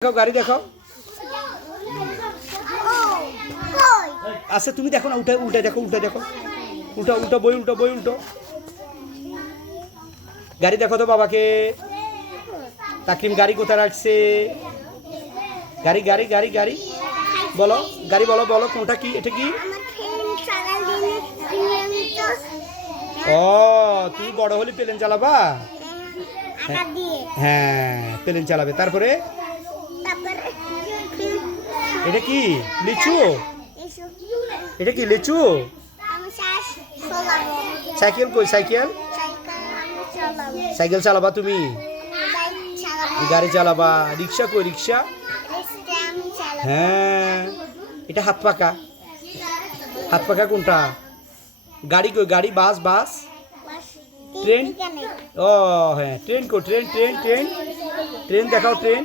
দেখাও গাড়ি দেখাও। আচ্ছা তুমি দেখো না, উল্টা উল্টা দেখো, উল্টা দেখো, উল্টা উল্টা বই, উল্টো বই, উল্টো গাড়ি দেখো তো বাবাকে। তাকরিম গাড়ি কোথায় রাখছে? গাড়ি গাড়ি গাড়ি গাড়ি বলো, গাড়ি বলো, বলো কোনটা কি, এটা কি? ও তুমি বড় হলে প্লেন চালাবা? হ্যাঁ প্লেন চালাবে। তারপরে এটা কি? লিচু? এটা কি লিচু? সাইকেল কই? সাইকেল? সাইকেল চালাবা তুমি? গাড়ি চালাবা। রিক্সা কই? রিক্সা? হ্যাঁ এটা হাত পাকা। হাত পাকা কোনটা? গাড়ি কই? গাড়ি? বাস? বাস? ট্রেন? ও হ্যাঁ ট্রেন কই? ট্রেন ট্রেন ট্রেন ট্রেন দেখাও, ট্রেন।